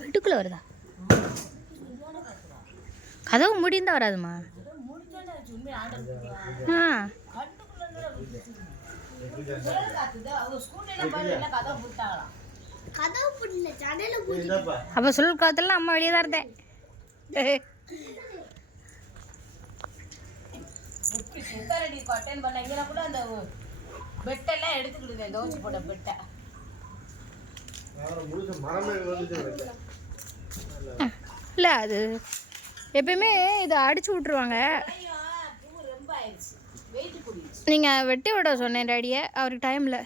வீட்டுக்குள்ள வருதா? கதவு முடிந்தா வராதுமா? அப்ப சுழல் காத்துல அம்மா வெளியே தான் இருந்தேன். பெட்டெல்லாம் எடுத்துக்கிடுவேன், தோச்சு போட்ட பெட்டை. இல்லை அது எப்பயுமே இதை அடிச்சு விட்ருவாங்க. நீங்கள் வெட்டி விட சொன்னேன் டேடியை, அவருக்கு டைமில்.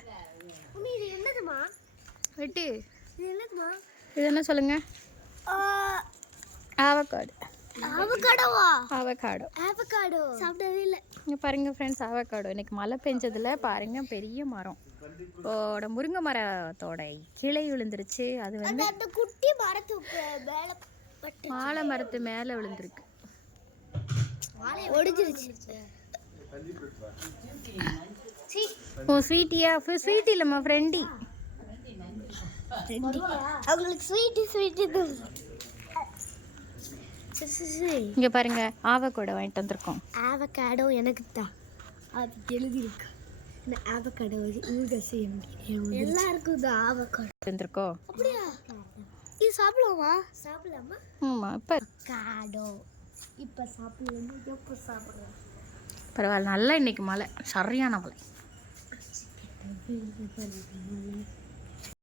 வெட்டி இது என்ன சொல்லுங்க? ஆவக்காடு. ஆவக்காடோ சாப்பிட்டதே இல்லை. இங்கே பாருங்கள் ஃப்ரெண்ட்ஸ், ஆவக்காடோ இன்னைக்கு மழை பெஞ்சதில் பாருங்கள் பெரிய மரம். ஓட முருங்கை மரத்தோட கிளை விழுந்துருச்சு. அது வந்து அந்த குட்டி மரத்துக்கு மேலே, வாழை மரத்து மேலே விழுந்துருக்கு, ஒடிஞ்சிருச்சு. ஓ ஸ்வீட்டியா? ஸ்வீட் இல்லைம்மா, ஃப்ரெண்டி. அவங்களுக்கு ஸ்வீட்டு இங்கே பாருங்க, ஆவக்காடோ வாங்கிட்டு வந்திருக்கோம். ஆவக்காடோ எனக்கு தான் அது எழுதியிருக்கு. ஆவக்காடோ எல்லாருக்கும் இது ஆவக்காடோ வந்திருக்கோம். அப்படியா? இது சாப்பிடலாமா? சாப்பிடலாமா? ஆமாம். இப்போ காடோ இப்போ சாப்பிடலாம். எப்போ சாப்பிடலாம்? பரவாயில்ல, நல்லா இன்னைக்கு மழை, சரியான மழை.